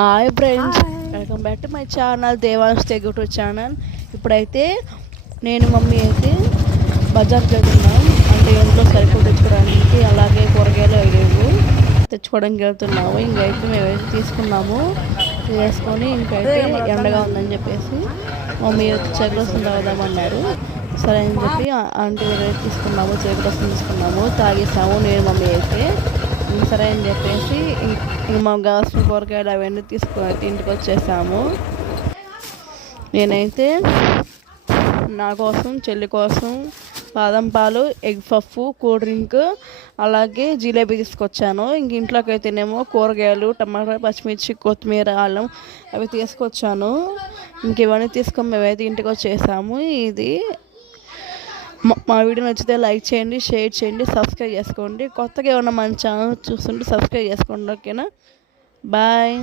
Hi friends, welcome back to my channel దేవాన్స్ తెగుటు channel. ఇప్పుడైతే నేను మమ్మీ అయితే బజార్కి వెళ్తున్నాం. అంటే ఇంట్లో సరుకులు తెచ్చుకోవడానికి, అలాగే కూరగాయలు అయ్యేవు తెచ్చుకోవడానికి వెళ్తున్నాము. ఇంకైతే మేమైతే తీసుకున్నాము. వేసుకొని ఇంకైతే ఎండగా ఉందని చెప్పేసి మమ్మీ చెరుకు తాగుదామన్నారు. సరే అని చెప్పి ఆంటీ తీసుకున్నాము, చెరుకు రసం తీసుకున్నాము, తాగేసాము నేను మమ్మీ అయితే. సరే అని చెప్పేసి ఇంక మాకు కావాల్సిన కూరగాయలు అవన్నీ తీసుకొని ఇంటికి వచ్చేసాము. నేనైతే నా కోసం, చెల్లి కోసం బాదం పాలు, ఎగ్ పఫ్, కూల్ డ్రింక్, అలాగే జిలేబీ తీసుకొచ్చాను. ఇంక ఇంట్లోకి అయితేనేమో కూరగాయలు, టమాటా, పచ్చిమిర్చి, కొత్తిమీర, అల్లం అవి తీసుకొచ్చాను. ఇంక ఇవన్నీ తీసుకొని మేమైతే ఇంటికి వచ్చేసాము. ఇది మా వీడియో నచ్చితే లైక్ చేయండి, షేర్ చేయండి, సబ్స్క్రైబ్ చేసుకోండి. కొత్తగా ఏమన్నా మన ఛానల్ చూస్తుంటే సబ్స్క్రైబ్ చేసుకోండి. ఓకేనా? బాయ్.